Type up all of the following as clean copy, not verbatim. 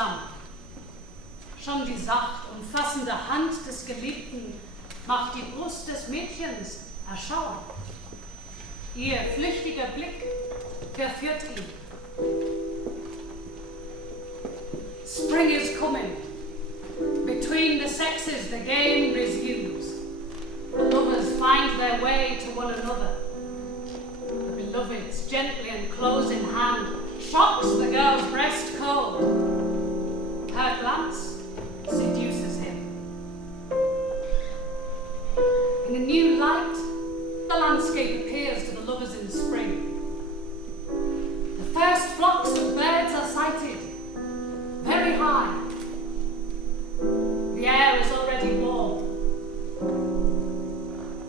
zusammen. Schon die sacht umfassende Hand des Geliebten macht die Brust des Mädchens erschauen. Ihr flüchtiger Blick verführt ihn. Spring is coming. Between the sexes the game resumes. The lovers find their way to one another. The beloved's gently enclosing hand shocks the girl's breast cold. Her glance seduces him. In a new light, the landscape appears to the lovers in spring. The first flocks of birds are sighted, very high. The air is already warm.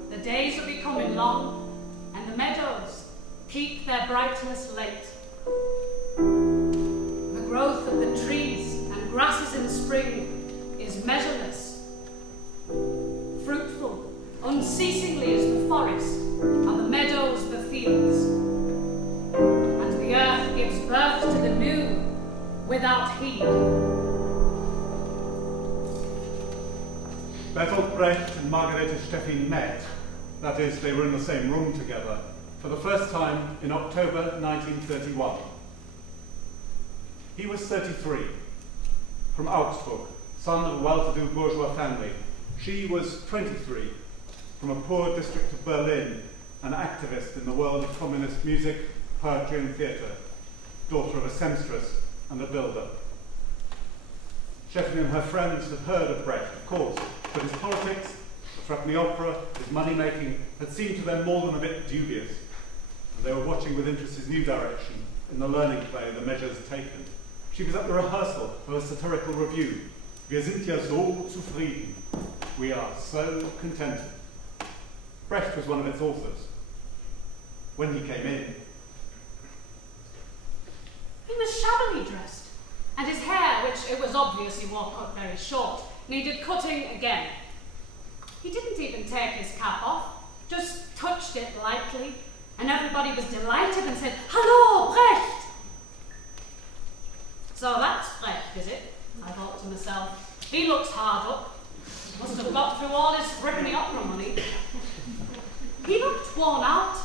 The days are becoming long, and the meadows keep their brightness late. The growth of the trees and grasses in spring is measureless. Fruitful, unceasingly is the forest, and the meadows the fields. And the earth gives birth to the new without heed. Bertolt Brecht and Margarete Steffin met, that is, they were in the same room together, for the first time in October 1931. He was 33, from Augsburg, son of a well-to-do bourgeois family. She was 23, from a poor district of Berlin, an activist in the world of communist music, poetry and theatre, daughter of a seamstress and a builder. Steffin and her friends had heard of Brecht, of course, but his politics, the threepenny opera, his money-making had seemed to them more than a bit dubious, and they were watching with interest his new direction in the learning play, The Measures Taken. She was at the rehearsal of a satirical review, Wir sind ja so zufrieden. We are so contented. Brecht was one of its authors. When he came in, he was shabbily dressed, and his hair, which it was obvious he wore cut very short, needed cutting again. He didn't even take his cap off, just touched it lightly, and everybody was delighted and said, "Hallo, Brecht!" So that's Brecht, is it? I thought to myself. He looks hard up. Must have got through all his threepenny opera money. He looked worn out,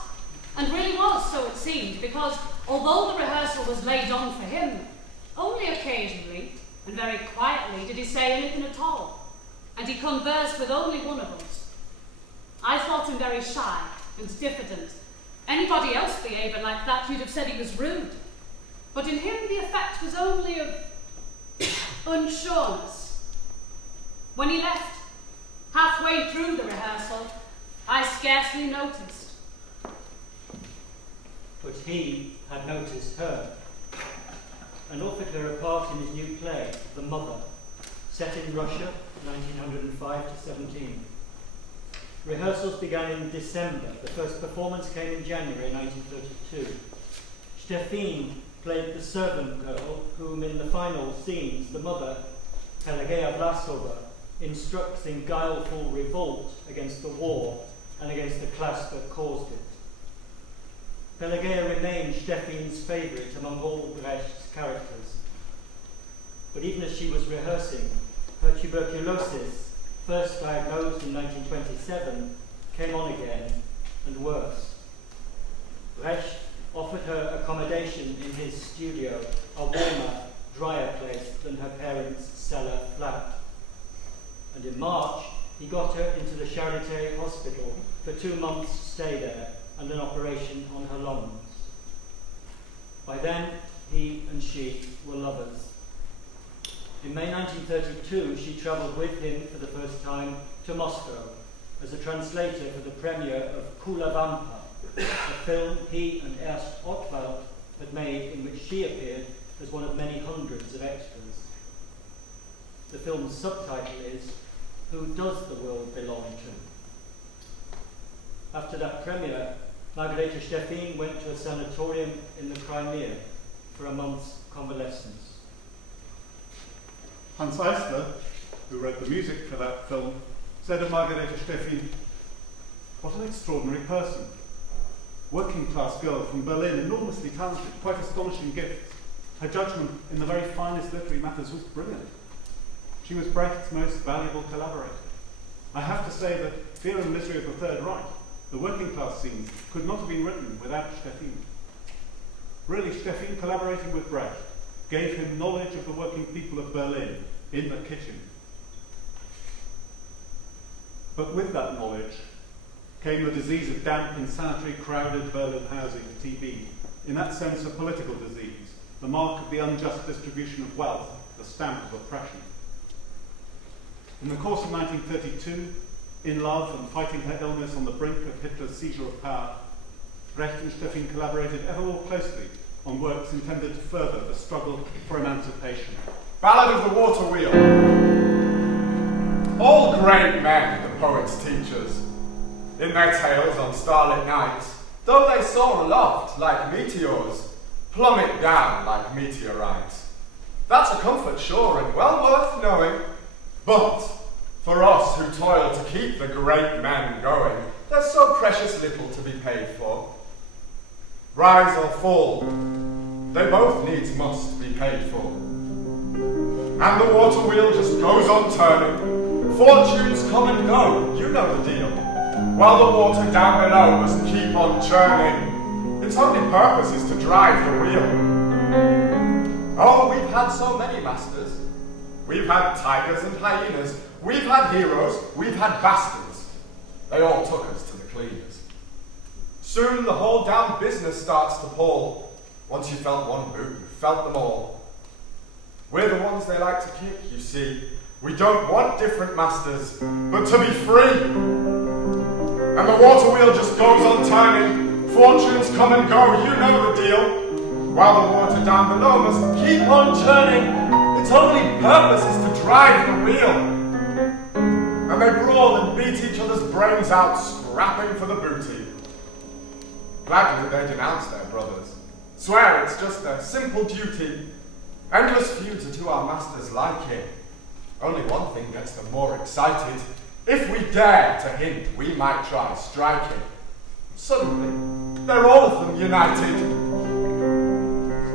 and really was, so it seemed, because although the rehearsal was laid on for him, only occasionally, and very quietly, did he say anything at all, and he conversed with only one of us. I thought him very shy and diffident. Anybody else behaving like that, you'd have said he was rude. But in him the effect was only of unsureness. When he left, halfway through the rehearsal, I scarcely noticed. But he had noticed her, and offered her a part in his new play, The Mother, set in Russia, 1905 to 17. Rehearsals began in December. The first performance came in January 1932. Steffin played the servant girl, whom in the final scenes the mother, Pelageya Vlasova, instructs in guileful revolt against the war and against the class that caused it. Pelageya remained Steffin's favourite among all Brecht's characters. But even as she was rehearsing, her tuberculosis, first diagnosed in 1927, came on again, and worse. Brecht offered her accommodation in his studio, a warmer, drier place than her parents' cellar flat. And in March, he got her into the Charité hospital for 2 months' stay there and an operation on her lungs. By then, he and she were lovers. In May 1932, she travelled with him for the first time to Moscow as a translator for the premiere of Kula Vampa, a film he and Ernst Ottwald had made in which she appeared as one of many hundreds of extras. The film's subtitle is, Who Does the World Belong To? After that premiere, Margarete Steffin went to a sanatorium in the Crimea for a month's convalescence. Hans Eisler, who wrote the music for that film, said of Margarete Steffin, "What an extraordinary person. Working class girl from Berlin, enormously talented, quite astonishing gifts. Her judgment in the very finest literary matters was brilliant. She was Brecht's most valuable collaborator. I have to say that Fear and Misery of the Third Reich, the working class scenes, could not have been written without Steffin. Really, Steffin, collaborating with Brecht, gave him knowledge of the working people of Berlin in the kitchen. But with that knowledge came the disease of damp, insanitary, crowded Berlin housing, TB. In that sense, a political disease, the mark of the unjust distribution of wealth, the stamp of oppression. In the course of 1932, in love and fighting her illness on the brink of Hitler's seizure of power, Brecht and Steffin collaborated ever more closely on works intended to further the struggle for emancipation. Ballad of the Water Wheel. All great men, the poet's teachers, in their tales on starlit nights, though they soar aloft like meteors, plummet down like meteorites. That's a comfort sure and well worth knowing. But for us who toil to keep the great men going, there's so precious little to be paid for. Rise or fall, they both needs must be paid for. And the water wheel just goes on turning. Fortunes come and go, you know the deal. While the water down below must keep on churning. Its only purpose is to drive the wheel. Oh, we've had so many masters. We've had tigers and hyenas. We've had heroes. We've had bastards. They all took us to the cleaners. Soon the whole damn business starts to pall. Once you felt one boot, you felt them all. We're the ones they like to kick, you see. We don't want different masters, but to be free. And the water wheel just goes on turning. Fortunes come and go, you know the deal. While the water down below must keep on churning. Its only purpose is to drive the wheel. And they brawl and beat each other's brains out, scrapping for the booty. Gladly they denounce their brothers. Swear it's just a simple duty. Endless feuds are to our masters liking. Only one thing gets them more excited. If we dare to hint, we might try striking. Suddenly, they're all of them united.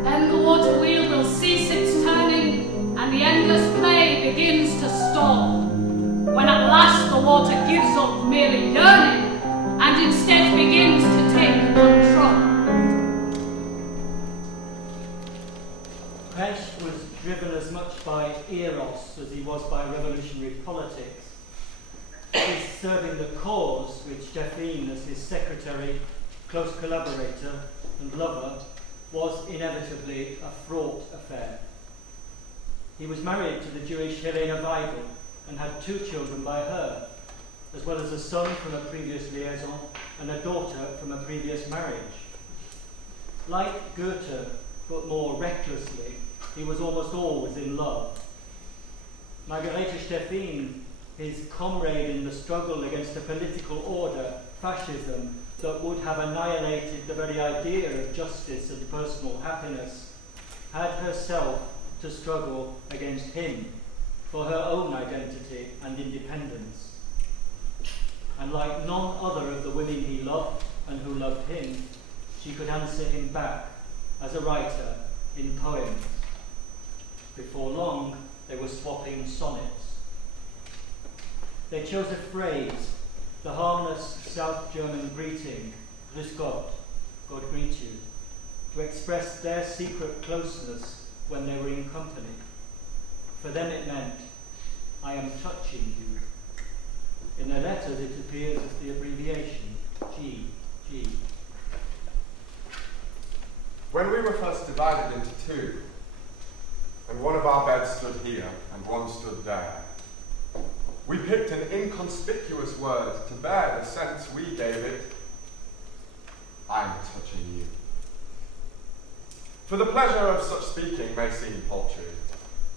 Then the water wheel will cease its turning, and the endless play begins to stall. When at last the water gives up merely yearning, and instead begins to take control. Brecht was driven as much by eros as he was by revolutionary politics. His serving the cause, which Steffin, as his secretary, close collaborator, and lover, was inevitably a fraught affair. He was married to the Jewish Helena Weigel and had 2 children by her, as well as a son from a previous liaison and a daughter from a previous marriage. Like Goethe, but more recklessly, he was almost always in love. Margarete Steffin, his comrade in the struggle against a political order, fascism, that would have annihilated the very idea of justice and personal happiness, had herself to struggle against him for her own identity and independence. And like none other of the women he loved and who loved him, she could answer him back as a writer in poems. Before long, they were swapping sonnets. They chose a phrase, the harmless South German greeting, Grüß Gott, God greet you, to express their secret closeness when they were in company. For them it meant, I am touching you. In their letters it appears as the abbreviation, G. When we were first divided into 2, and one of our beds stood here and one stood there, we picked an inconspicuous word to bear the sense we gave it. I'm touching you. For the pleasure of such speaking may seem paltry,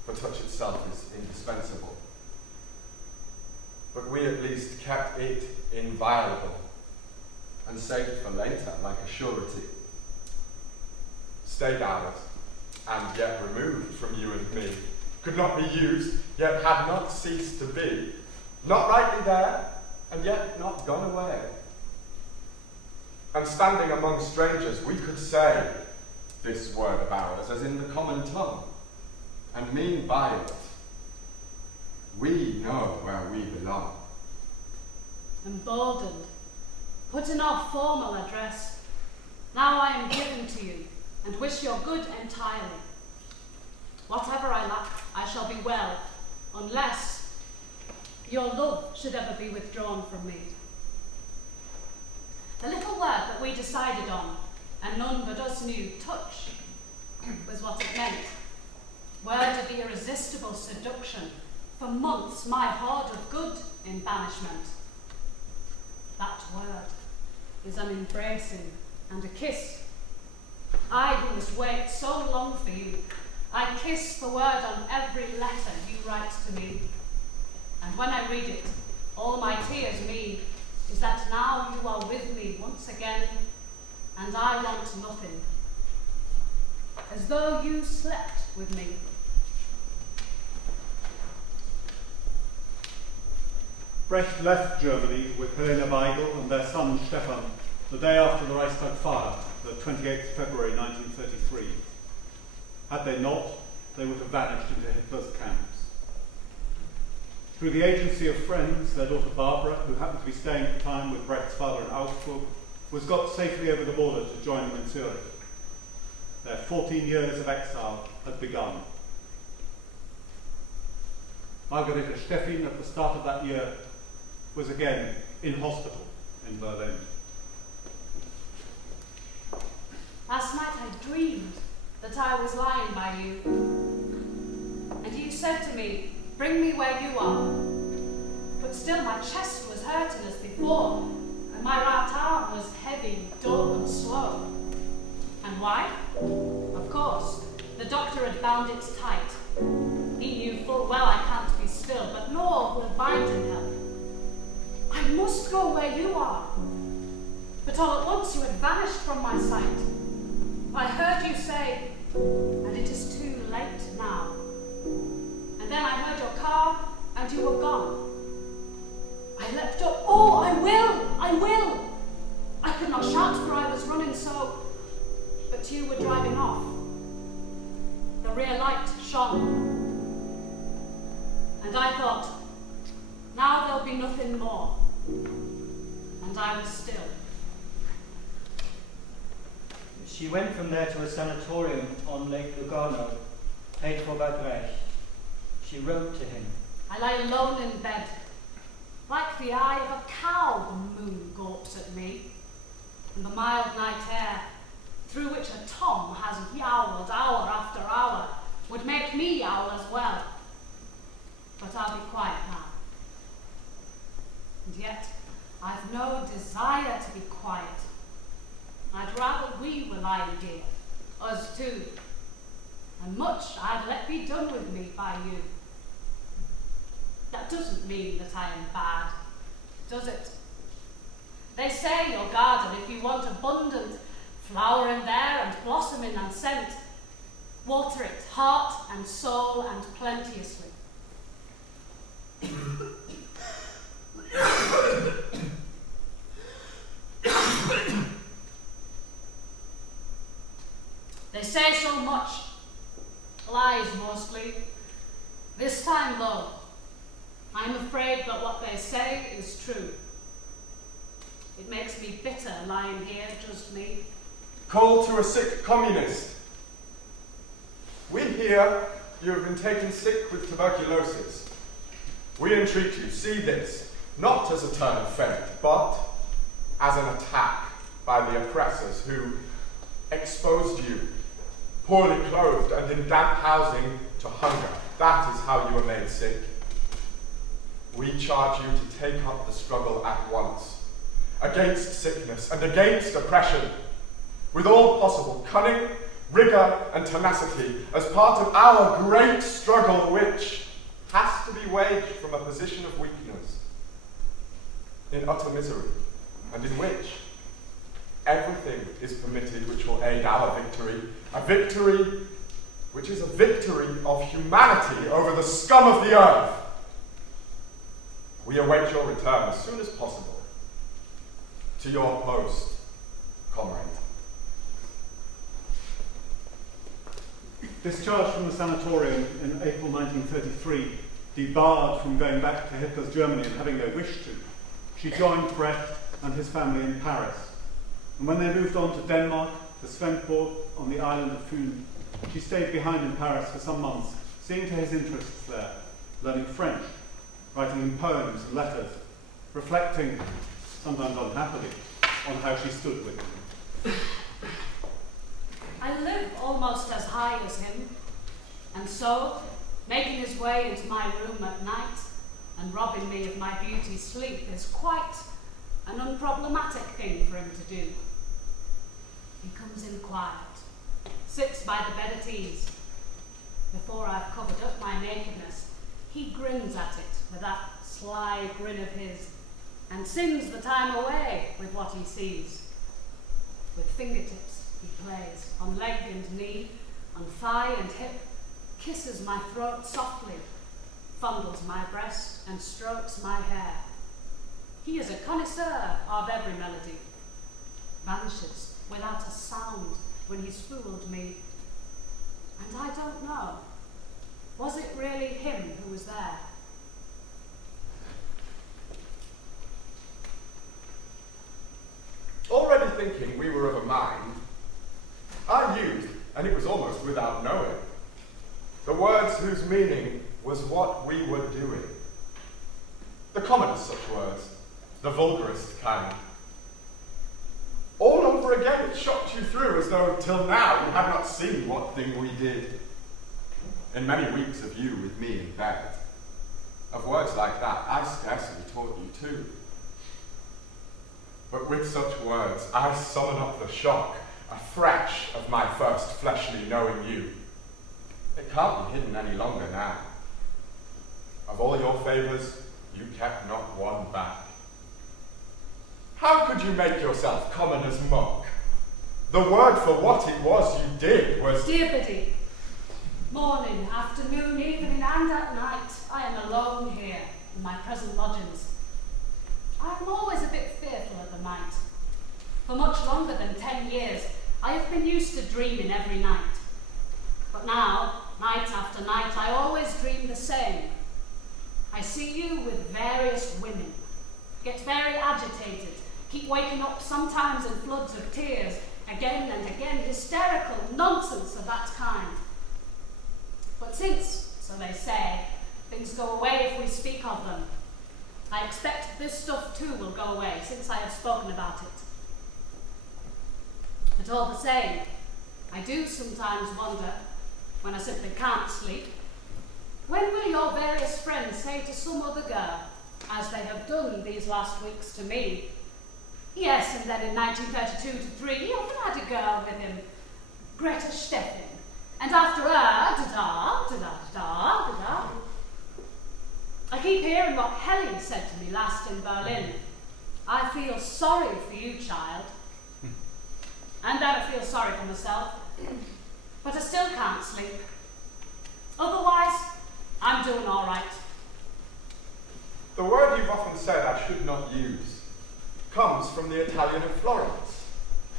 for touch itself is indispensable. But we at least kept it inviolable, and saved for later like a surety. State hours, and yet removed from you and me, could not be used, yet had not ceased to be, not rightly there, and yet not gone away. And standing among strangers, we could say, this word of ours as in the common tongue, and mean by it, we know where we belong. Emboldened, put in our formal address, now I am given to you, and wish your good entirely. Whatever I lack, I shall be well, unless your love should ever be withdrawn from me. The little word that we decided on, and none but us knew, touch, was what it meant. Word of irresistible seduction, for months my hoard of good in banishment. That word is an embracing and a kiss. I who must wait so long for you, I kiss the word on every letter you write to me. And when I read it, all my tears mean is that now you are with me once again, and I want nothing. As though you slept with me. Brecht left Germany with Helena Weigel and their son Steffin the day after the Reichstag fire, the 28th February 1933. Had they not, they would have vanished into Hitler's camps. Through the agency of friends, their daughter Barbara, who happened to be staying at the time with Brecht's father in Augsburg, was got safely over the border to join them in Zurich. Their 14 years of exile had begun. Margarete Steffin, at the start of that year, was again in hospital in Berlin. Last night I dreamed that I was lying by you, and you said to me, "Bring me where you are." But still my chest was hurting as before, and my right arm was heavy, dull and slow. And why? Of course, the doctor had bound it tight. He knew full well I can't be still, but nor will binding help. I must go where you are. But all at once you had vanished from my sight. I heard you say, "And it is too late now." And then I heard your car, and you were gone. I leapt up. "Oh, I will! I will!" I could not shout, for I was running so. But you were driving off. The rear light shone. And I thought, now there'll be nothing more. And I was still. She went from there to a sanatorium on Lake Lugano, paid for by Brecht. She wrote to him. I lie alone in bed. Like the eye of a cow, the moon gawps at me. And the mild night air, through which a Tom has yowled hour after hour, would make me yowl as well. But I'll be quiet now. And yet, I've no desire to be quiet. I'd rather we were lying here, us two. And much I'd let be done with me by you. That doesn't mean that I am bad, does it? They say your garden, if you want abundant flower in there and blossoming and scent, water it heart and soul and plenteously. They say so much, lies mostly. This time, though, I'm afraid that what they say is true. It makes me bitter lying here, just me. Call to a sick communist. We hear you have been taken sick with tuberculosis. We entreat you, see this, not as a turn of fate, but as an attack by the oppressors who exposed you, poorly clothed and in damp housing, to hunger. That is how you were made sick. We charge you to take up the struggle at once, against sickness and against oppression, with all possible cunning, rigour and tenacity, as part of our great struggle which has to be waged from a position of weakness, in utter misery, and in which everything is permitted which will aid our victory, a victory which is a victory of humanity over the scum of the earth. We await your return as soon as possible to your post, comrade. Discharged from the sanatorium in April 1933, debarred from going back to Hitler's Germany and having no wish to, she joined Brecht and his family in Paris. And when they moved on to Denmark, to Svendborg on the island of Fyn, she stayed behind in Paris for some months, seeing to his interests there, learning French, writing him poems and letters, reflecting, sometimes unhappily, on how she stood with him. I live almost as high as him, and so, making his way into my room at night and robbing me of my beauty sleep is quite an unproblematic thing for him to do. He comes in quiet, sits by the bed at ease. Before I've covered up my nakedness, he grins at it with that sly grin of his and sings the time away with what he sees. With fingertips he plays on leg and knee, on thigh and hip, kisses my throat softly, fondles my breast and strokes my hair. He is a connoisseur of every melody, vanishes without a sound when he's fooled me. And I don't know, was it really him who was there? Already thinking we were of a mind, I used, and it was almost without knowing, the words whose meaning was what we were doing. The commonest such words, the vulgarest kind. All over again it shocked you through as though till now you had not seen what thing we did. In many weeks of you with me in bed, of words like that I scarcely taught you too. But with such words I summon up the shock afresh of my first fleshly knowing you. It can't be hidden any longer now. Of all your favours, you kept not one back. How could you make yourself common as muck? The word for what it was you did was— Dear Biddy, morning, afternoon, evening, and at night, I am alone here in my present lodgings. I am always a bit fearful of the night. For much longer than 10 years, I have been used to dreaming every night. But now, night after night, I always dream the same. I see you with various women, get very agitated, keep waking up sometimes in floods of tears, again and again, hysterical nonsense of that kind. But since, so they say, things go away if we speak of them, I expect this stuff too will go away since I have spoken about it. But all the same, I do sometimes wonder, when I simply can't sleep, when will your various friends say to some other girl, as they have done these last weeks to me, yes, and then in 1932 to 3, he often had a girl with him, Greta Steffin, and after her, da-da, da-da, da-da, da-da. I keep hearing what Helen said to me last in Berlin. I feel sorry for you, child. And then I feel sorry for myself. But I still can't sleep. Otherwise, I'm doing all right. The word you've often said I should not use comes from the Italian of Florence,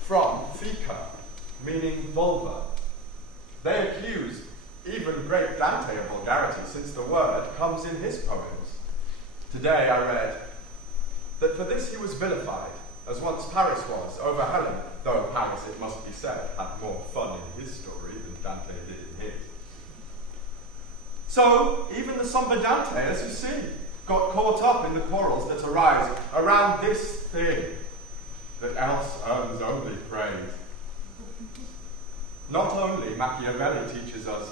from fica, meaning vulva. They accused even great Dante of vulgarity, since the word comes in his poems. Today I read that for this he was vilified, as once Paris was over Helen, though Paris, it must be said, had more fun in his story than Dante did in his. So, even the somber Dante, as you see, got caught up in the quarrels that arise around this thing that else earns only praise. Not only Machiavelli teaches us,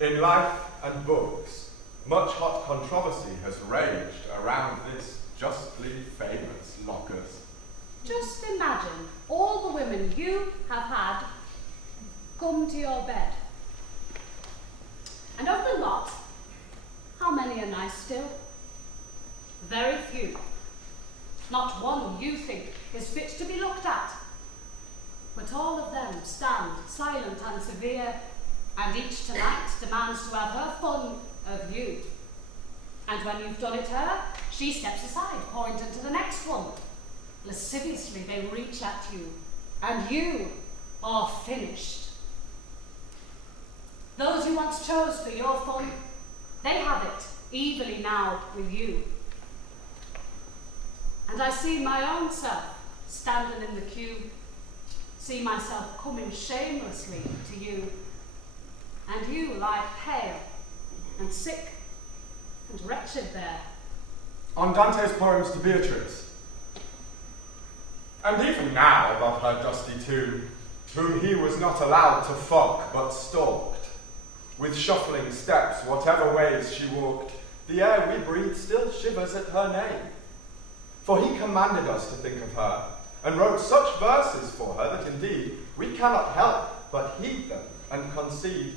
in life and books, much hot controversy has raged around this justly famous Locus. Just imagine all the women you have had come to your bed. And of the lot, how many are nice still? Very few. Not one you think is fit to be looked at. But all of them stand silent and severe, and each tonight demands to have her fun of you. And when you've done it her, she steps aside, pointing to the next one. Lasciviously they reach at you, and you are finished. those you once chose for your fun, they have it evilly now with you. And I see my own self standing in the queue, see myself coming shamelessly to you, and you lie pale and sick and wretched there. On Dante's poems to Beatrice. And even now, above her dusty tomb, whom he was not allowed to fuck but stalked, with shuffling steps, whatever ways she walked, the air we breathe still shivers at her name. For he commanded us to think of her, and wrote such verses for her that indeed we cannot help but heed them and conceive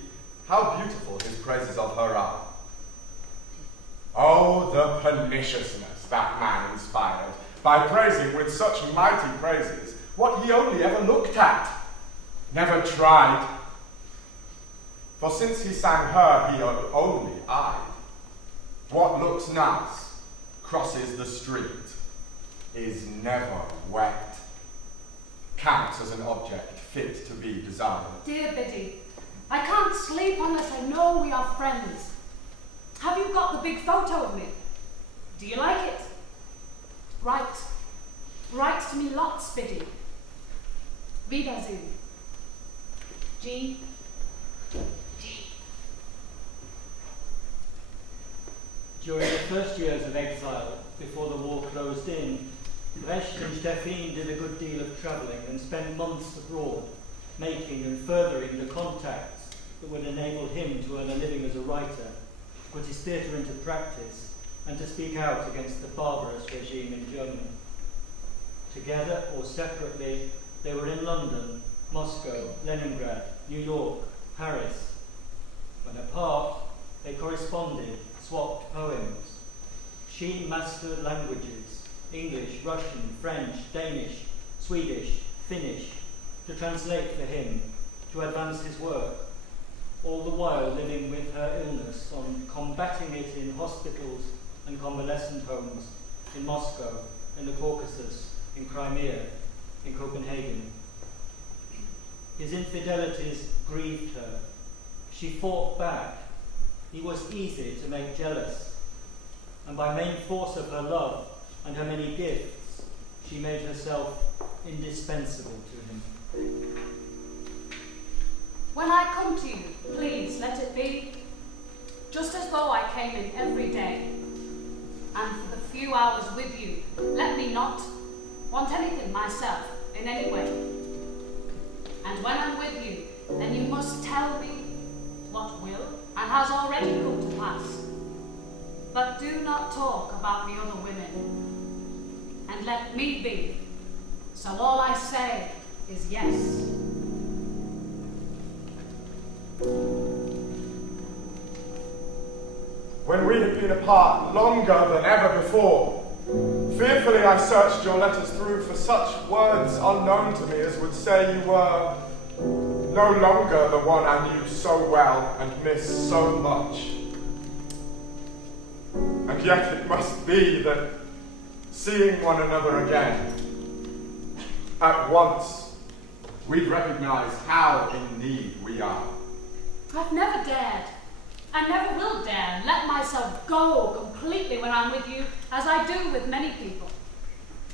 how beautiful his praises of her are. Oh, the perniciousness that man inspired, by praising with such mighty praises what he only ever looked at, never tried. For since he sang her, he only eyed. What looks nice, crosses the street, is never wet, counts as an object fit to be desired. Dear Biddy, I can't sleep unless I know we are friends. Have you got the big photo of me? Do you like it? Write to me lots, Biddy. Wiedersehen. G. During the first years of exile, before the war closed in, Brecht and Steffin did a good deal of travelling and spent months abroad, making and furthering the contacts that would enable him to earn a living as a writer, put his theatre into practice, and to speak out against the barbarous regime in Germany. Together or separately, they were in London, Moscow, Leningrad, New York, Paris. When apart, they corresponded, swapped poems. She mastered languages, English, Russian, French, Danish, Swedish, Finnish, to translate for him, to advance his work, all the while living with her illness on combating it in hospitals and convalescent homes in Moscow, in the Caucasus, in Crimea, in Copenhagen. His infidelities grieved her. She fought back. He was easy to make jealous. And by main force of her love and her many gifts, she made herself indispensable to him. When I come to you, please let it be just as though I came in every day. And for the few hours with you, let me not want anything myself in any way. And when I'm with you, then you must tell me what will and has already come to pass. But do not talk about the other women. And let me be. So all I say is yes. When we had been apart longer than ever before, fearfully I searched your letters through for such words unknown to me as would say you were no longer the one I knew so well and missed so much. And yet it must be that seeing one another again, at once we'd recognize how in need we are. I've never dared, and never will dare, let myself go completely when I'm with you, as I do with many people.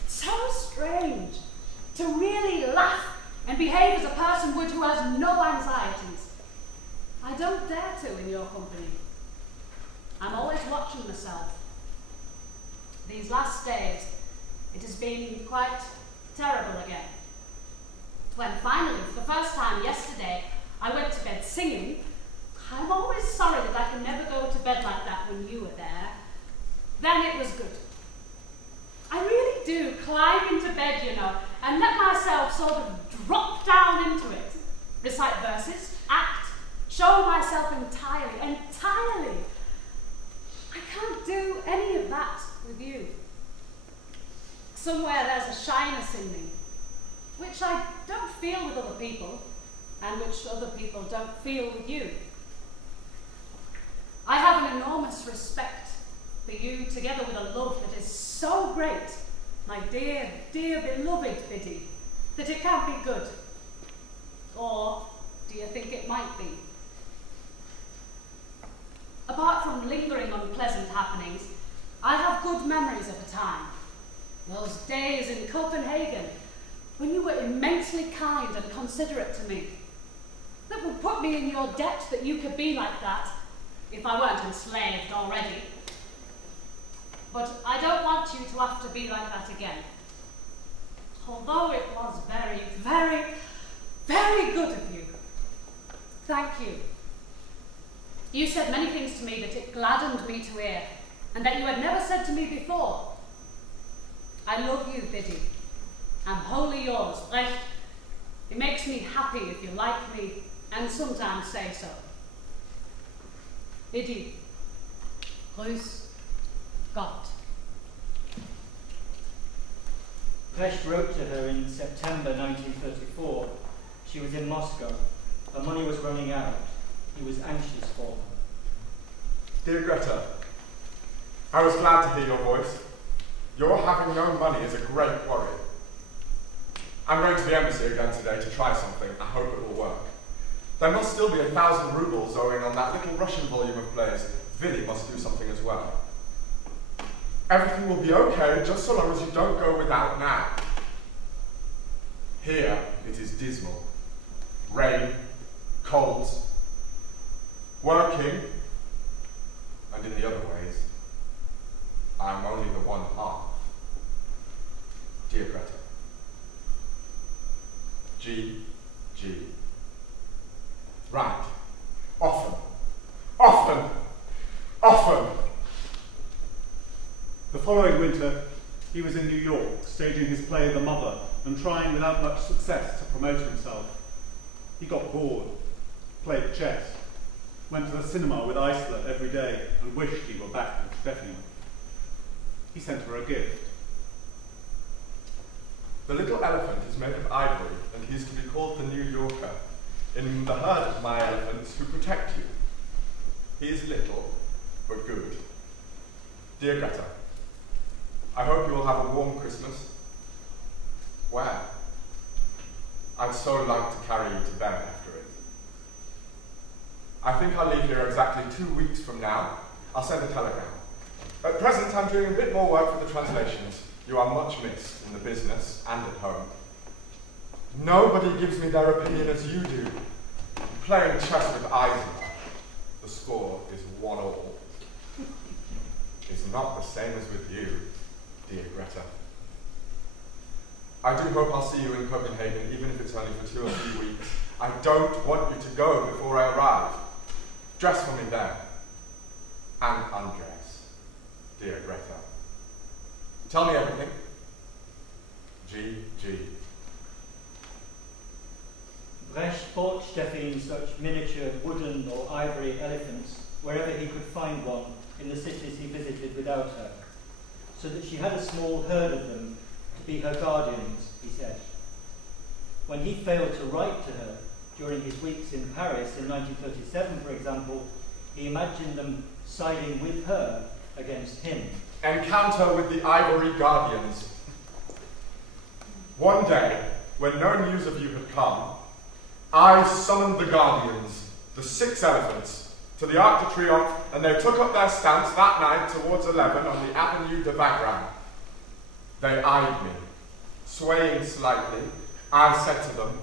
It's so strange to really laugh and behave as a person would who has no anxieties. I don't dare to in your company. I'm always watching myself. These last days, it has been quite terrible again. When finally, for the first time yesterday, I went to bed singing. I'm always sorry that I can never go to bed like that when you were there. Then it was good. I really do climb into bed, you know, and let myself sort of drop down into it. Recite verses, act, show myself entirely. I can't do any of that with you. Somewhere there's a shyness in me, which I don't feel with other people, and which other people don't feel with you. I have an enormous respect for you, together with a love that is so great, my dear, dear beloved Biddy, that it can't be good. Or do you think it might be? Apart from lingering unpleasant happenings, I have good memories of the time. Those days in Copenhagen, when you were immensely kind and considerate to me. That would put me in your debt that you could be like that, if I weren't enslaved already. But I don't want you to have to be like that again. Although it was very, very, very good of you. Thank you. You said many things to me that it gladdened me to hear, and that you had never said to me before. I love you, Biddy. I'm wholly yours, Brecht. It makes me happy if you like me, and sometimes say so. Biddy. Grüß Gott. Brecht wrote to her in September 1934. She was in Moscow. Her money was running out. He was anxious for her. Dear Greta, I was glad to hear your voice. Your having no money is a great worry. I'm going to the embassy again today to try something. I hope it will work. There must still be 1,000 rubles owing on that little Russian volume of plays. Vinny must do something as well. Everything will be okay just so long as you don't go without now. Here it is dismal. Rain, colds, working, and in the other ways, I am only the one half. Dear Greta. G. Right. Often. The following winter, he was in New York, staging his play The Mother, and trying without much success to promote himself. He got bored, played chess, went to the cinema with Isla every day, and wished he were back with Steffin. He sent her a gift. The little elephant is made of ivory, and he is to be called the New Yorker, in the herd of my elephants who protect you. He is little, but good. Dear Greta, I hope you will have a warm Christmas. Where? I'd so like to carry you to bed after it. I think I'll leave here exactly 2 weeks from now. I'll send a telegram. At present, I'm doing a bit more work for the translations. You are much missed in the business and at home. Nobody gives me their opinion as you do. Playing chess with Isla, the score is 1-all. It's not the same as with you, dear Greta. I do hope I'll see you in Copenhagen, even if it's only for 2 or 3 weeks. I don't want you to go before I arrive. Dress for me then. And undress, dear Greta. Tell me everything. G. Brecht bought Steffin such miniature wooden or ivory elephants wherever he could find one in the cities he visited without her, so that she had a small herd of them to be her guardians, he said. When he failed to write to her during his weeks in Paris in 1937, for example, he imagined them siding with her against him. Encounter with the ivory guardians. One day, when no news of you had come, I summoned the guardians, the 6 elephants, to the Arc de Triomphe, and they took up their stance that night towards 11 on the Avenue de Wagram. They eyed me, swaying slightly. I said to them,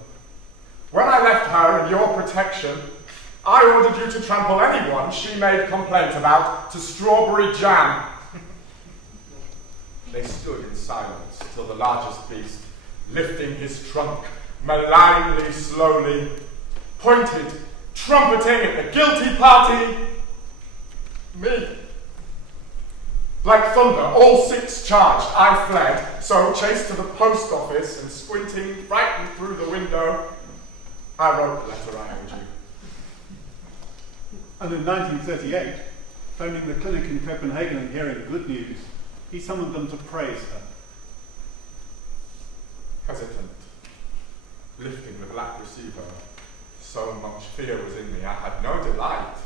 "When I left her in your protection, I ordered you to trample anyone she made complaint about to strawberry jam." They stood in silence till the largest beast, lifting his trunk, malignly slowly, pointed, trumpeting at the guilty party, me. Like thunder, all 6 charged. I fled, so chased to the post office and squinting, frightened through the window, I wrote the letter I owed you. And in 1938, phoning the clinic in Copenhagen and hearing good news, he summoned them to praise her. Hesitant, lifting the black receiver, so much fear was in me, I had no delight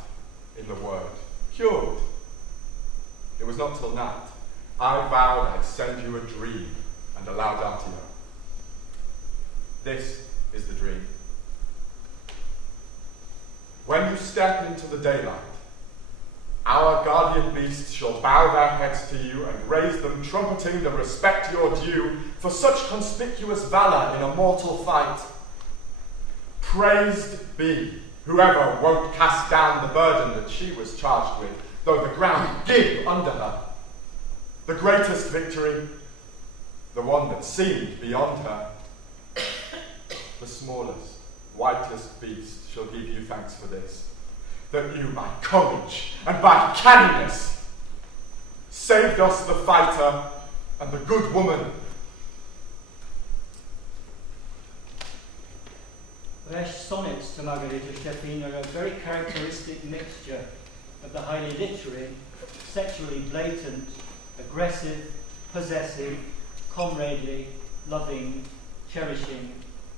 in the word cured. It was not till night I vowed I'd send you a dream and a laudatio. This is the dream. When you step into the daylight, Our guardian beasts shall bow their heads to you and raise them, trumpeting the respect your due for such conspicuous valour in a mortal fight. Praised be whoever won't cast down the burden that she was charged with, though the ground give under her. The greatest victory, the one that seemed beyond her. The smallest, whitest beast shall give you thanks for this, that you by courage and by canniness saved us the fighter and the good woman. Brecht's sonnets to Margarita Steffin are a very characteristic mixture of the highly literary, sexually blatant, aggressive, possessive, comradely, loving, cherishing,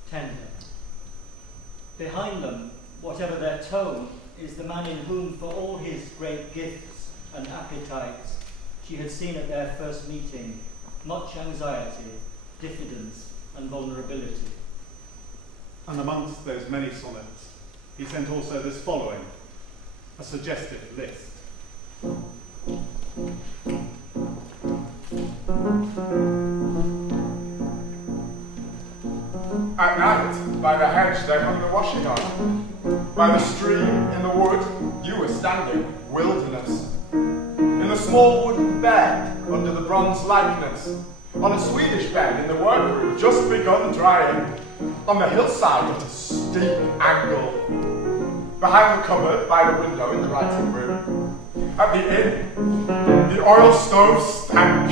tender. Behind them, whatever their tone, is the man in whom, for all his great gifts and appetites, she had seen at their first meeting much anxiety, diffidence, and vulnerability. And amongst those many sonnets, he sent also this following, a suggestive list. At night, by the hedge they hung the washing on. By the stream, in the wood, you were standing, wilderness. In the small wooden bed, under the bronze likeness. On a Swedish bed in the workroom, just begun drying. On the hillside at a steep angle. Behind the cupboard, by the window in the writing room. At the inn, the oil stove stank.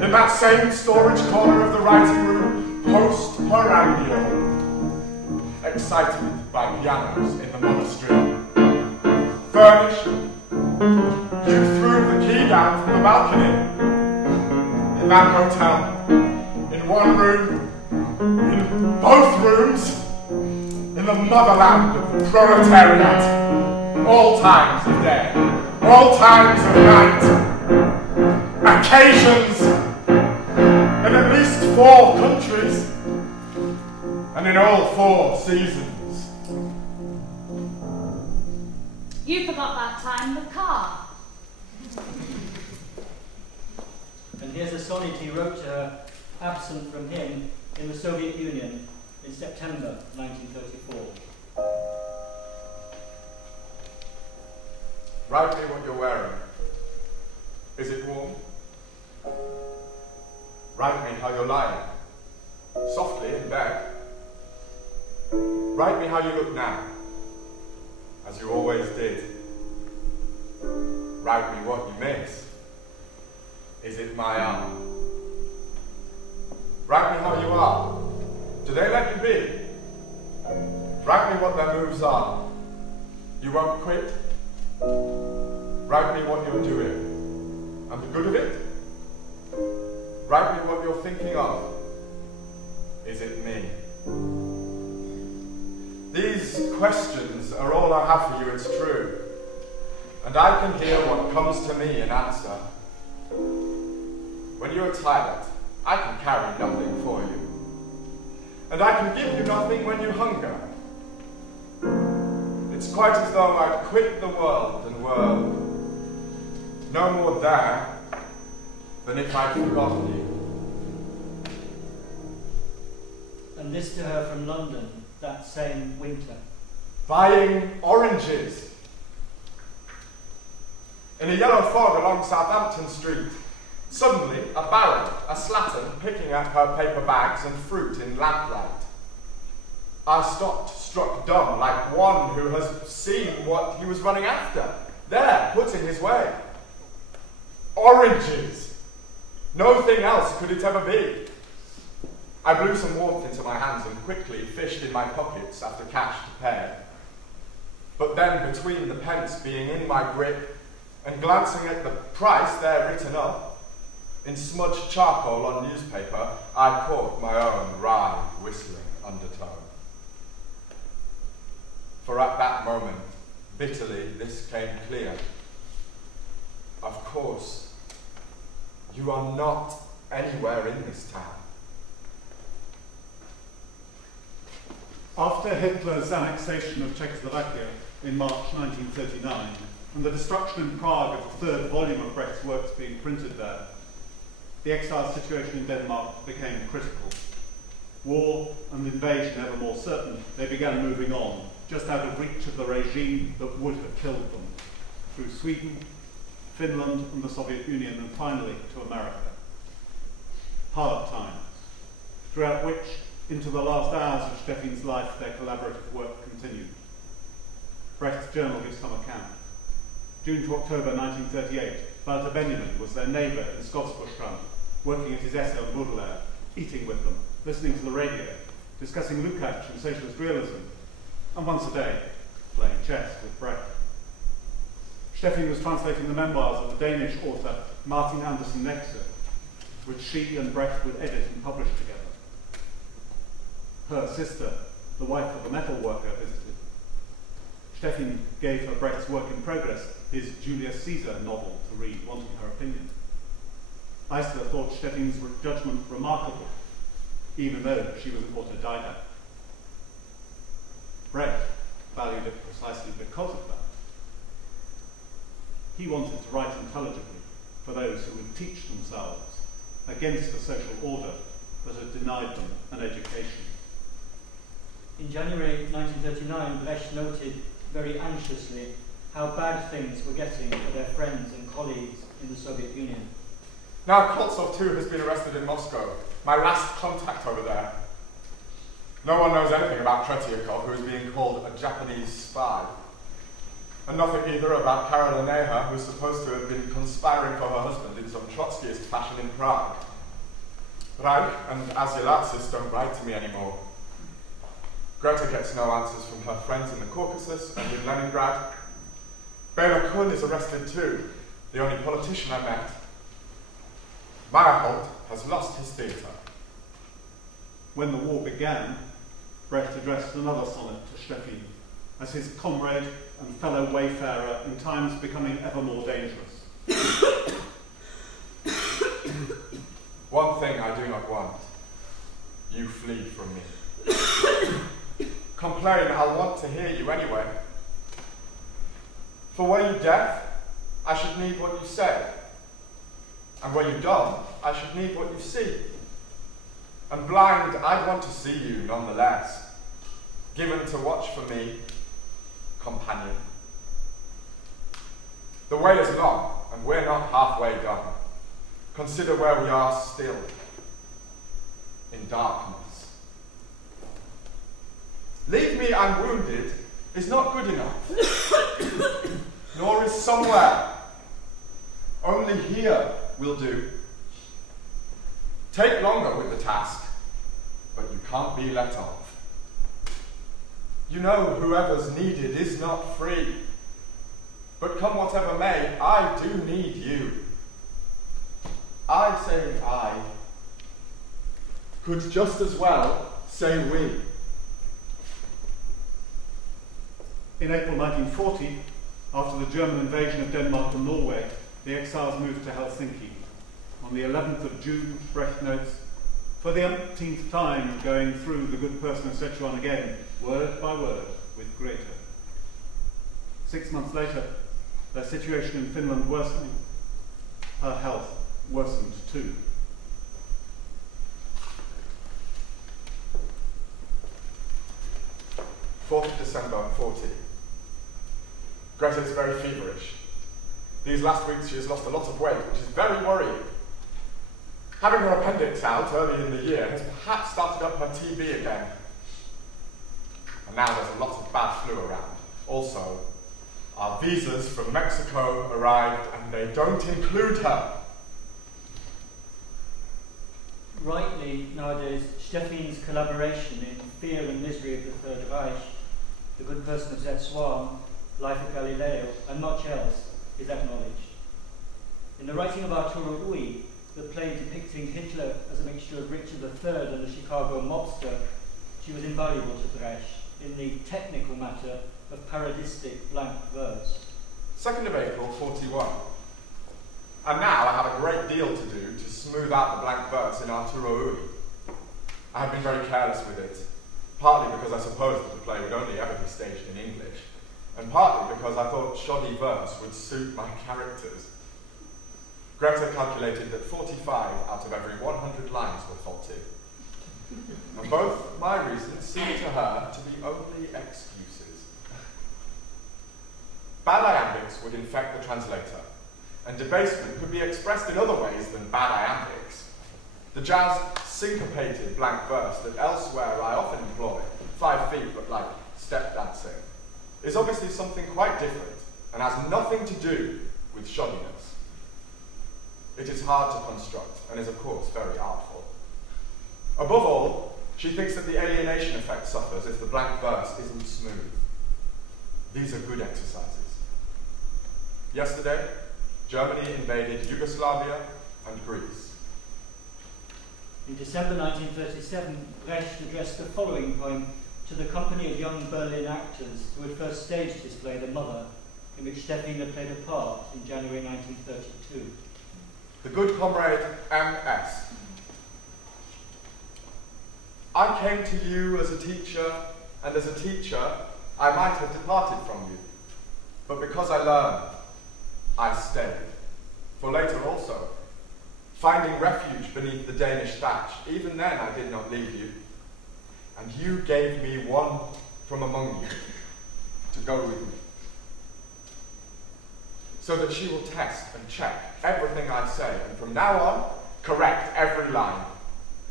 In that same storage corner of the writing room, post perandial. Excitement by pianos in the monastery. Furnished, you threw the key down from the balcony. In that hotel, in one room, in both rooms, in the motherland of the proletariat, all times of day, all times of night, occasions, in at least 4 countries, and in all 4 seasons. You forgot that time in the car. And here's a sonnet he wrote to her, absent from him, in the Soviet Union in September 1934. Write me what you're wearing. Is it warm? Write me how you're lying, softly in bed. Write me how you look now, as you always did. Write me what you miss. Is it my arm? Write me how you are. Do they let you be? Write me what their moves are. You won't quit? Write me what you're doing, and the good of it. Write me what you're thinking of. Is it me? These questions are all I have for you, it's true. And I can hear what comes to me in answer. When you're tired, I can carry nothing for you. And I can give you nothing when you hunger. It's quite as though I'd quit the world and were no more there than if I'd forgotten you. And this to her from London that same winter. Buying oranges. In a yellow fog along Southampton Street, suddenly a baron, a slattern, picking at her paper bags and fruit in lamplight. I stopped, struck dumb, like one who has seen what he was running after, there, put in his way. Oranges! No thing else could it ever be. I blew some warmth into my hands and quickly fished in my pockets after cash to pay. But then, between the pence being in my grip and glancing at the price there written up, in smudged charcoal on newspaper, I caught my own wry, whistling undertone. For at that moment, bitterly, this came clear. Of course, you are not anywhere in this town. After Hitler's annexation of Czechoslovakia in March 1939, and the destruction in Prague of the third volume of Brecht's works being printed there, the exile situation in Denmark became critical. War and invasion ever more certain, they began moving on, just out of reach of the regime that would have killed them, through Sweden, Finland and the Soviet Union, and finally to America. Hard times, throughout which, into the last hours of Steffin's life, their collaborative work continued. Brecht's journal gives some account. June to October 1938, Walter Benjamin was their neighbour in Skovsborgstrand, working at his essay on Baudelaire, eating with them, listening to the radio, discussing Lukács and socialist realism, and once a day, playing chess with Brecht. Steffin was translating the memoirs of the Danish author Martin Andersen Nexø, which she and Brecht would edit and publish together. Her sister, the wife of a metal worker, visited. Steffin gave her Brecht's work in progress, his Julius Caesar novel, to read, wanting her opinion. Eisler thought Steffin's judgment remarkable, even though she was an autodidact. Brecht valued it precisely because of that. He wanted to write intelligibly for those who would teach themselves against a social order that had denied them an education. In January 1939, Brecht noted very anxiously how bad things were getting for their friends and colleagues in the Soviet Union. Now Koltsov too has been arrested in Moscow, my last contact over there. No one knows anything about Tretiakov, who is being called a Japanese spy. And nothing either about Karol Lineha, who is supposed to have been conspiring for her husband in some Trotskyist fashion in Prague. Reich and Asilatsis don't write to me anymore. Greta gets no answers from her friends in the Caucasus and in Leningrad. Bela Kun is arrested too, the only politician I met. Meyerhold has lost his theatre. When the war began, Brecht addressed another sonnet to Steffin as his comrade and fellow wayfarer in times becoming ever more dangerous. One thing I do not want. You flee from me. Complain, I'll want to hear you anyway. For were you deaf, I should need what you say. And were you dumb, I should need what you see. And blind, I'd want to see you nonetheless. Given to watch for me, companion. The way is long, and we're not halfway done. Consider where we are still, in darkness. Leave me unwounded is not good enough, nor is somewhere. Only here will do. Take longer with the task, but you can't be let off. You know whoever's needed is not free, but come whatever may, I do need you. I say I could just as well say we. In April 1940, after the German invasion of Denmark and Norway, the exiles moved to Helsinki. On the 11th of June, Brecht notes, for the umpteenth time going through The Good Person of Sichuan again, word by word, with Greta. 6 months later, their situation in Finland worsening. Her health worsened too. December 40. Greta is very feverish. These last weeks she has lost a lot of weight, which is very worrying. Having her appendix out early in the year has perhaps started up her TB again. And now there's a lot of bad flu around. Also, our visas from Mexico arrived and they don't include her. Rightly, nowadays, Steffin's collaboration in Fear and Misery of the Third Reich, The Good Person of Sichuan, Life of Galileo, and much else is acknowledged. In the writing of Arturo Ui, the play depicting Hitler as a mixture of Richard III and a Chicago mobster, she was invaluable to Brecht in the technical matter of parodistic blank verse. 2nd of April, 41. And now I have a great deal to do to smooth out the blank verse in Arturo Ui. I have been very careless with it, partly because I supposed that the play would only ever be staged in English, and partly because I thought shoddy verse would suit my characters. Greta calculated that 45 out of every 100 lines were faulty. And both my reasons seemed to her to be only excuses. Bad iambics would infect the translator, and debasement could be expressed in other ways than bad iambics. The jazz syncopated blank verse that elsewhere I often employ, 5 feet but like step dancing, is obviously something quite different and has nothing to do with shoddiness. It is hard to construct and is of course very artful. Above all, she thinks that the alienation effect suffers if the blank verse isn't smooth. These are good exercises. Yesterday, Germany invaded Yugoslavia and Greece. In December 1937, Brecht addressed the following poem to the company of young Berlin actors who had first stage displayed A Mother, in which Steffin had played a part in January 1932. The good comrade M.S. I came to you as a teacher, and as a teacher, I might have departed from you. But because I learned, I stayed. For later also, finding refuge beneath the Danish thatch, even then I did not leave you. And you gave me one from among you to go with me, so that she will test and check everything I say, and from now on, correct every line,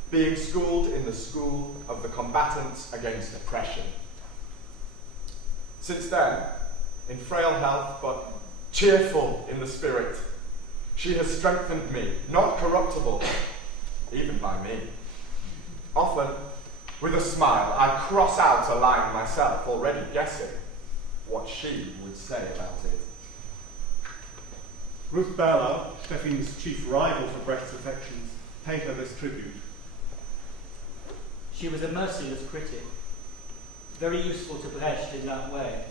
being schooled in the school of the combatants against oppression. Since then, in frail health, but cheerful in the spirit, she has strengthened me, not corruptible, even by me. Often, with a smile, I cross out a line myself, already guessing what she would say about it. Ruth Berlau, Steffin's chief rival for Brecht's affections, paid her this tribute. She was a merciless critic, very useful to Brecht in that way.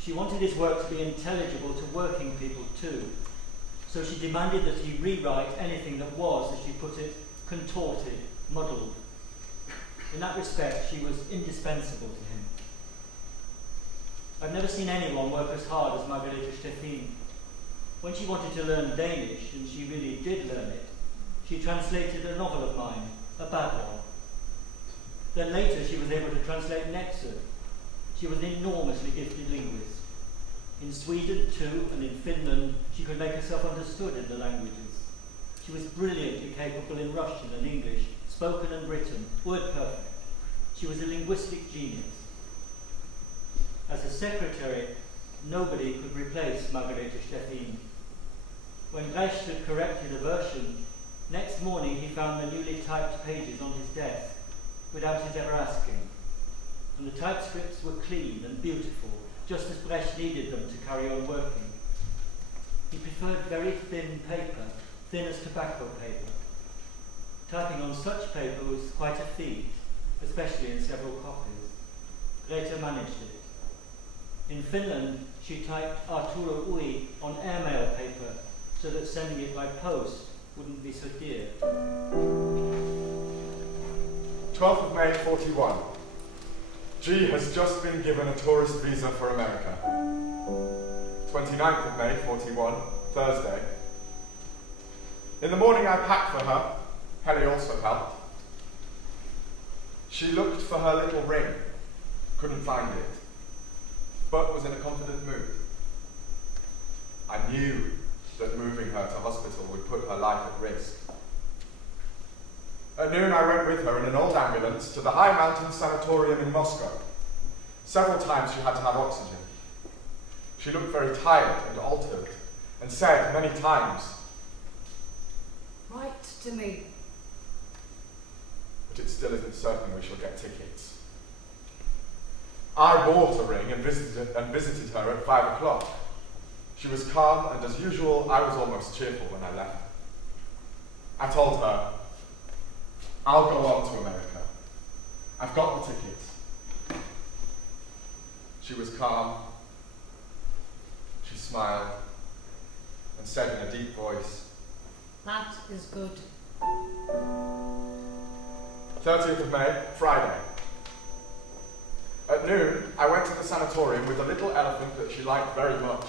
She wanted his work to be intelligible to working people too, so she demanded that he rewrite anything that was, as she put it, contorted, muddled. In that respect, she was indispensable to him. I've never seen anyone work as hard as Margarete Steffin. When she wanted to learn Danish, and she really did learn it, she translated a novel of mine, a bad one. Then later she was able to translate Netzer. She was an enormously gifted linguist. In Sweden too, and in Finland, she could make herself understood in the languages. She was brilliantly capable in Russian and English, spoken and written, word perfect. She was a linguistic genius. As a secretary, nobody could replace Margarete Steffin. When Brecht had corrected a version, next morning he found the newly typed pages on his desk, without his ever asking. And the typescripts were clean and beautiful, just as Brecht needed them to carry on working. He preferred very thin paper, thin as tobacco paper. Typing on such paper was quite a feat, especially in several copies. Greta managed it. In Finland, she typed Arturo Ui on airmail paper so that sending it by post wouldn't be so dear. 12th of May, 41. G has just been given a tourist visa for America. 29th of May, 41, Thursday. In the morning I packed for her. Helly also helped. She looked for her little ring, couldn't find it, but was in a confident mood. I knew that moving her to hospital would put her life at risk. At noon I went with her in an old ambulance to the High Mountain Sanatorium in Moscow. Several times she had to have oxygen. She looked very tired and altered, and said many times, Write to me. but it still isn't certain we shall get tickets. I bought a ring and visited her at 5 o'clock. She was calm, and as usual, I was almost cheerful when I left. I told her, I'll go on to America. I've got the tickets. She was calm. She smiled and said in a deep voice, That is good. 30th of May, Friday. At noon, I went to the sanatorium with a little elephant that she liked very much.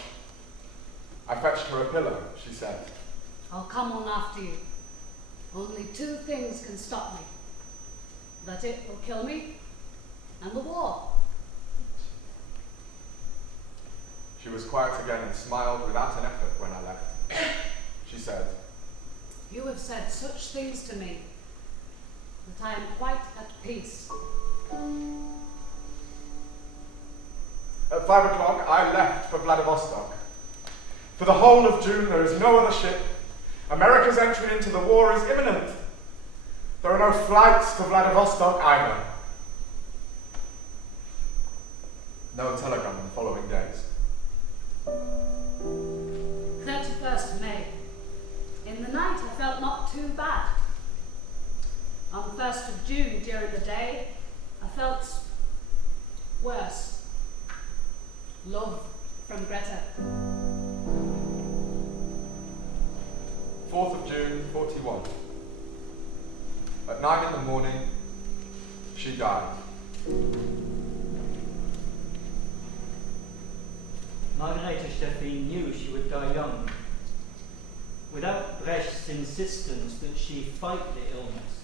I fetched her a pillow, she said. I'll come on after you. Only two things can stop me. That it will kill me, and the war. She was quiet again and smiled without an effort when I left. She said, You have said such things to me that I am quite at peace. At 5 o'clock, I left for Vladivostok. For the whole of June, there is no other ship. America's entry into the war is imminent. There are no flights to Vladivostok either. No telegram in the following days. 31st May. In the night, I felt not too bad. On 1st of June, during the day, I felt worse. Love from Greta. 4th of June, 41. At 9 in the morning, she died. Margareta Steffin knew she would die young. Without Brecht's insistence that she fight the illness,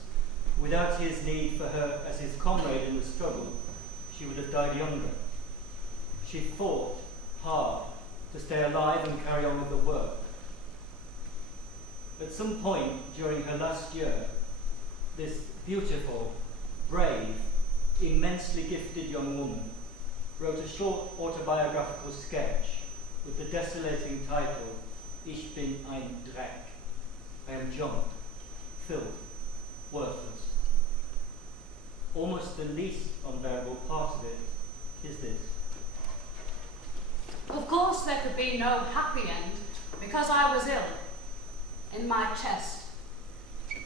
without his need for her as his comrade in the struggle, she would have died younger. She fought hard to stay alive and carry on with the work. At some point during her last year, this beautiful, brave, immensely gifted young woman wrote a short autobiographical sketch with the desolating title, Ich bin ein Dreck. I am junk, filth, worthless. Almost the least unbearable part of it is this. Of course, there could be no happy end because I was ill. In my chest.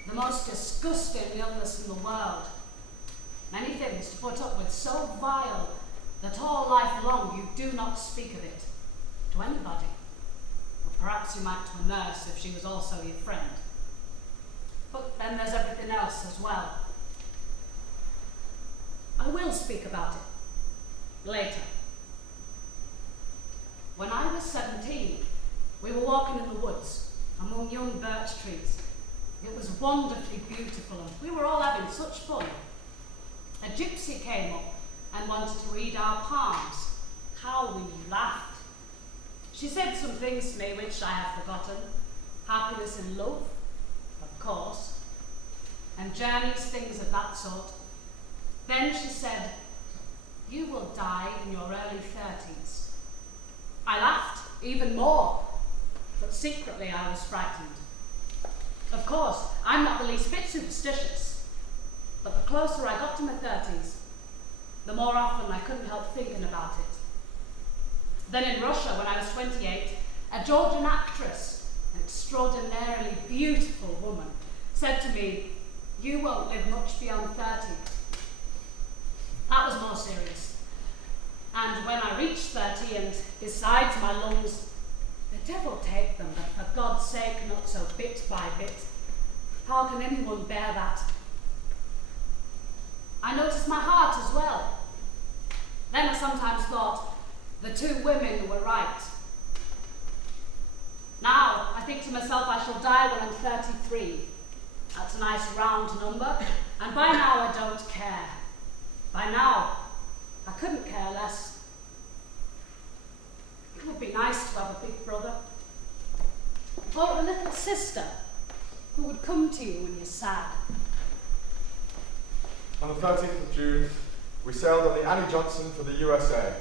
The most disgusting illness in the world. Many things to put up with so vile that all life long you do not speak of it to anybody. Or perhaps you might to a nurse if she was also your friend. But then there's everything else as well. I will speak about it later. When I was 17, we were walking in the woods among young birch trees. It was wonderfully beautiful and we were all having such fun. A gypsy came up and wanted to read our palms. How we laughed. She said some things to me which I have forgotten. Happiness in love, of course, and journeys, things of that sort. Then she said, you will die in your early 30s. I laughed even more. But secretly I was frightened. Of course, I'm not the least bit superstitious, but the closer I got to my 30s, the more often I couldn't help thinking about it. Then in Russia, when I was 28, a Georgian actress, an extraordinarily beautiful woman, said to me, you won't live much beyond 30. That was more serious. And when I reached 30 and besides my lungs, the devil take them, but for God's sake, not so bit by bit. How can anyone bear that? I noticed my heart as well. Then I sometimes thought, the two women were right. Now, I think to myself I shall die when I'm 33. That's a nice round number, and by now I don't care. By now, I couldn't care less. It would be nice to have a big brother. Or a little sister who would come to you when you're sad. On the 13th of June, we sailed on the Annie Johnson for the USA.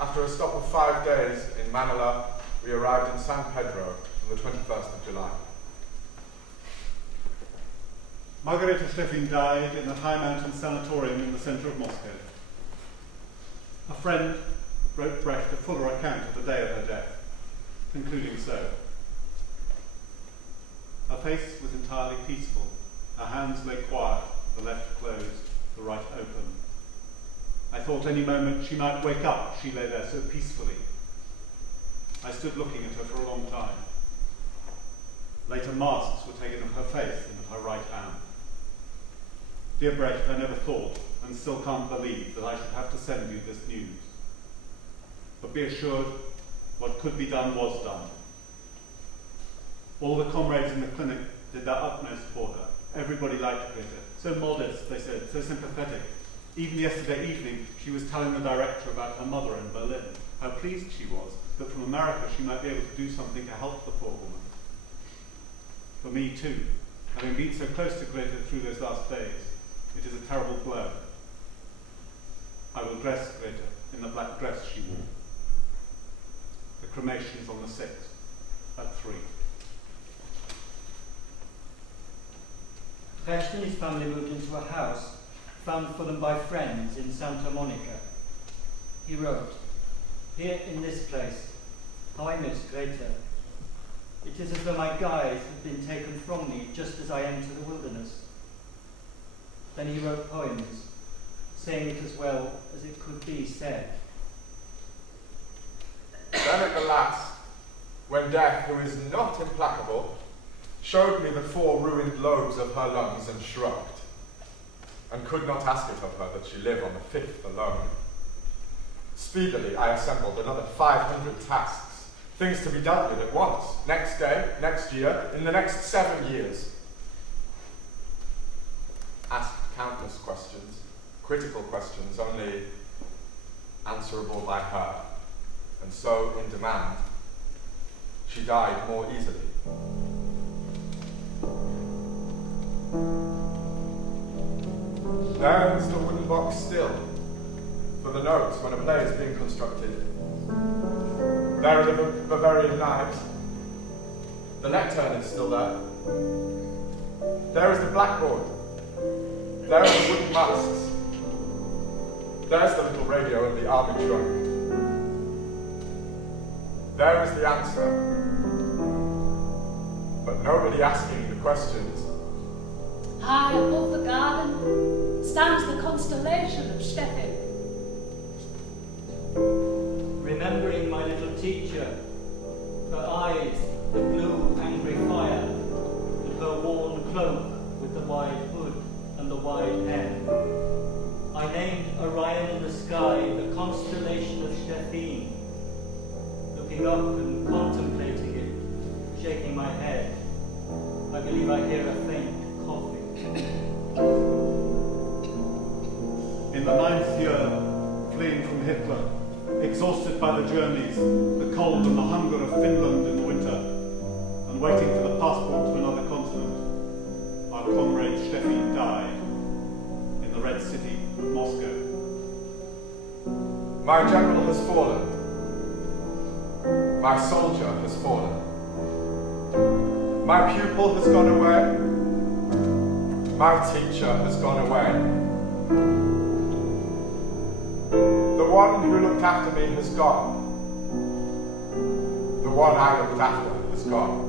After a stop of 5 days in Manila, we arrived in San Pedro on the 21st of July. Margareta Steffin died in the High Mountain Sanatorium in the centre of Moscow. A friend wrote Brecht a fuller account of the day of her death, concluding so. Her face was entirely peaceful. Her hands lay quiet, the left closed, the right open. I thought any moment she might wake up, she lay there so peacefully. I stood looking at her for a long time. Later masks were taken of her face and of her right hand. Dear Brecht, I never thought and still can't believe that I should have to send you this news. But be assured, what could be done was done. All the comrades in the clinic did their utmost for her. Everybody liked Greta. So modest, they said, so sympathetic. Even yesterday evening, she was telling the director about her mother in Berlin, how pleased she was that from America she might be able to do something to help the poor woman. For me too, having been so close to Greta through those last days, it is a terrible blow. I will dress Greta in the black dress she wore. The cremation is on the 6th, at 3. Brecht and his family moved into a house found for them by friends in Santa Monica. He wrote, "Here in this place, how I miss Greta. It is as though my guides have been taken from me just as I enter the wilderness." Then he wrote poems, saying it as well as it could be said. Then at the last, when death, who is not implacable, showed me the 4 ruined lobes of her lungs and shrugged, and could not ask it of her that she live on the 5th alone. Speedily I assembled another 500 tasks, things to be dealt with at once, next day, next year, in the next 7 years. Asked countless questions, critical questions only answerable by her, and so in demand, she died more easily. There's the wooden box still, for the notes when a play is being constructed. There are the Bavarian knives. The lectern is still there. There is the blackboard. There are the wooden masks. There's the little radio in the army trunk. There is the answer. But nobody asking the questions. High above the garden stands the Constellation of Steffin. Remembering my little teacher, her eyes, the blue angry fire, and her worn cloak with the wide hood and the wide hem, I named Orion in the sky the Constellation of Steffin. Looking up and contemplating it, shaking my head, I believe I hear a faint coughing. In the 9th year, fleeing from Hitler, exhausted by the journeys, the cold and the hunger of Finland in the winter, and waiting for the passport to another continent, our comrade Steffin died in the Red City of Moscow. My general has fallen. My soldier has fallen. My pupil has gone away. My teacher has gone away. The one who looked after me has gone. The one I looked after has gone.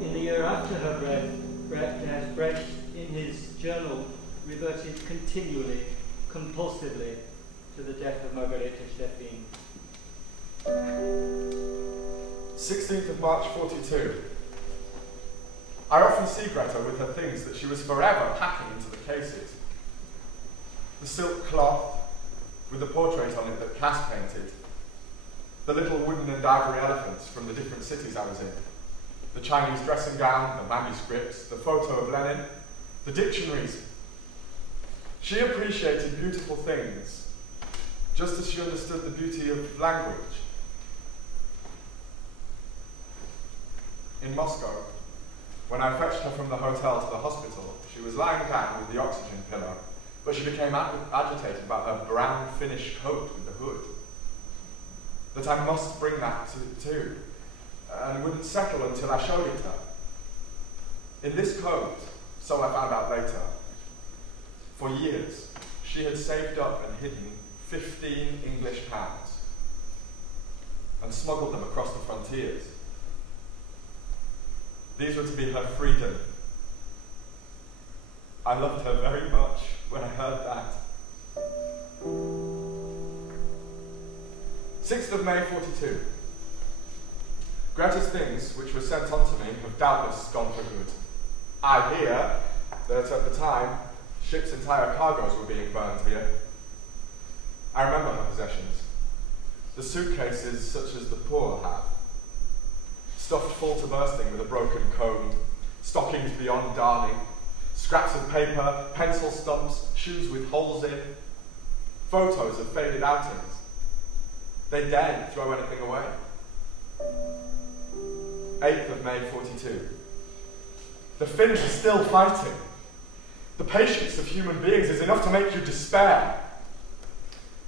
In the year after her Brecht, in his journal, reverted continually, compulsively, to the death of Margareta Steffin. 16th of March 42. I often see Greta with her things that she was forever packing into the cases. The silk cloth with the portrait on it that Cass painted. The little wooden and ivory elephants from the different cities I was in. The Chinese dressing gown, the manuscripts, the photo of Lenin, the dictionaries. She appreciated beautiful things, just as she understood the beauty of language. In Moscow, when I fetched her from the hotel to the hospital, she was lying down with the oxygen pillow, but she became agitated about her brown Finnish coat with the hood. That I must bring that too, and wouldn't settle until I showed it her. In this coat, so I found out later, for years, she had saved up and hidden 15 English pounds and smuggled them across the frontiers. These were to be her freedom. I loved her very much when I heard that. 6th of May 42. Greta's things, which were sent on to me, have doubtless gone for good. I hear that at the time, ships' entire cargoes were being burned here. I remember her possessions. The suitcases such as the poor have. Stuffed full to bursting with a broken comb, stockings beyond darning, scraps of paper, pencil stumps, shoes with holes in, photos of faded outings. They daren't throw anything away. 8th of May 42. The Finns are still fighting. The patience of human beings is enough to make you despair.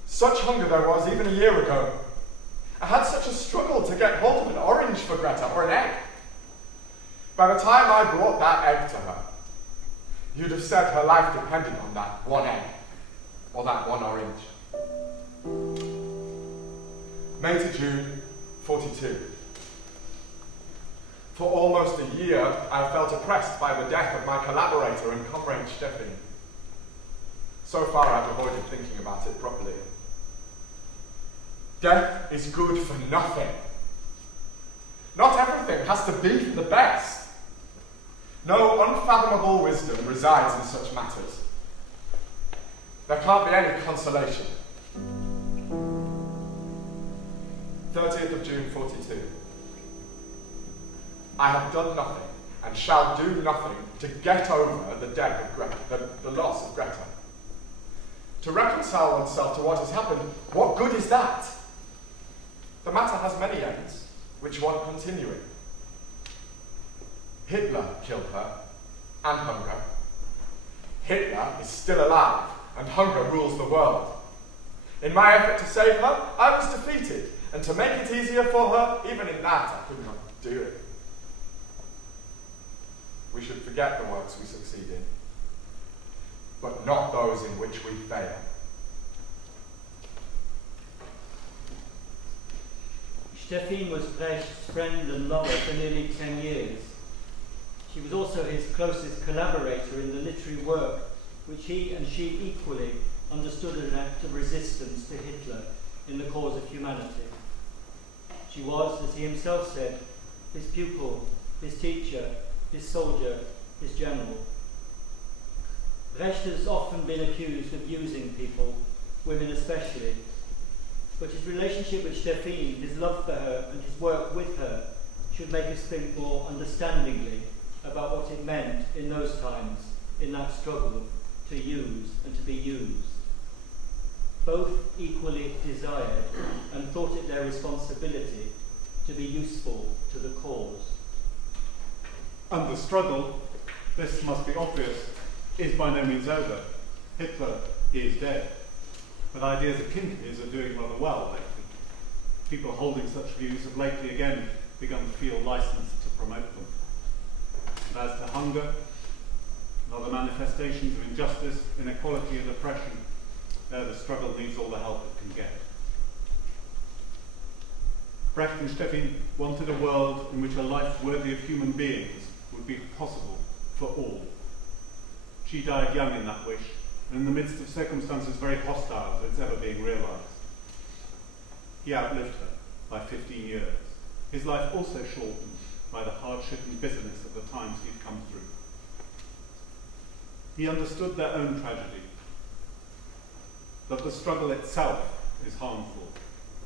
Such hunger there was even a year ago. I had such a struggle to get hold of an orange for Greta or an egg. By the time I brought that egg to her, you'd have said her life depended on that one egg or that one orange. May to June 42. For almost a year, I felt oppressed by the death of my collaborator and comrade Steffin. So far, I've avoided thinking about it properly. Death is good for nothing. Not everything has to be for the best. No unfathomable wisdom resides in such matters. There can't be any consolation. 30th of June 42. I have done nothing and shall do nothing to get over the death of Greta, the loss of Greta. To reconcile oneself to what has happened, what good is that? The matter has many ends, which want continuing. Hitler killed her, and hunger. Hitler is still alive, and hunger rules the world. In my effort to save her, I was defeated, and to make it easier for her, even in that I could not do it. We should forget the works we succeed in, but not those in which we fail. Steffin was Brecht's friend and lover for nearly 10 years. She was also his closest collaborator in the literary work, which he and she equally understood as an act of resistance to Hitler in the cause of humanity. She was, as he himself said, his pupil, his teacher, his soldier, his general. Brecht has often been accused of using people, women especially, but his relationship with Steffin, his love for her and his work with her should make us think more understandingly about what it meant in those times, in that struggle to use and to be used. Both equally desired and thought it their responsibility to be useful to the cause. And the struggle, this must be obvious, is by no means over. Hitler is dead. But ideas akin to his are doing rather well lately. People holding such views have lately again begun to feel licensed to promote them. And as to hunger and other manifestations of injustice, inequality and oppression, there the struggle needs all the help it can get. Brecht and Steffin wanted a world in which a life worthy of human beings would be possible for all. She died young in that wish, and in the midst of circumstances very hostile to its ever being realised. He outlived her by 15 years. His life also shortened by the hardship and bitterness of the times he'd come through. He understood their own tragedy, that the struggle itself is harmful,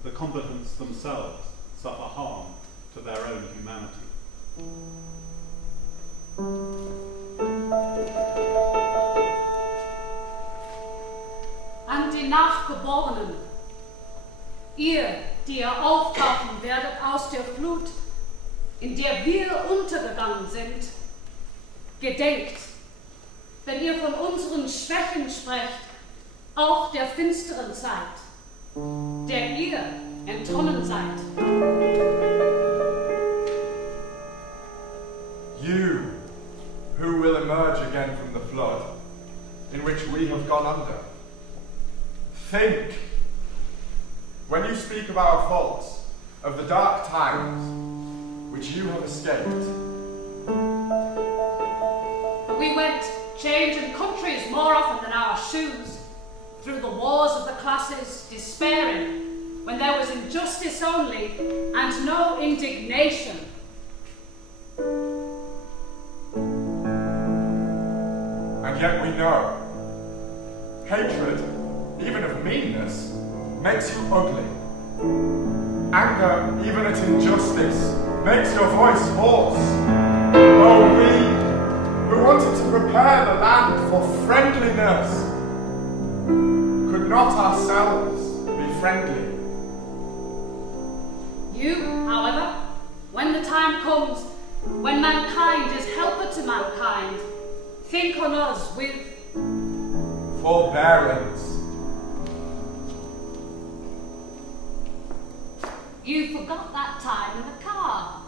the combatants themselves suffer harm to their own humanity. An die Nachgeborenen, ihr, die ihr auftauchen werdet aus der Flut, in der wir untergegangen sind, gedenkt, wenn ihr von unseren Schwächen sprecht, auch der finsteren Zeit, der ihr entronnen seid. You, who will emerge again from the flood, in which we have gone under. Think, when you speak of our faults, of the dark times which you have escaped. We went changing countries more often than our shoes, through the wars of the classes, despairing, when there was injustice only, and no indignation. yet we know. Hatred, even of meanness, makes you ugly. Anger, even at injustice, makes your voice hoarse. Oh, we who wanted to prepare the land for friendliness, could not ourselves be friendly? You, however, when the time comes, when mankind is helper to mankind, think on us with forbearance. You forgot that time in the car.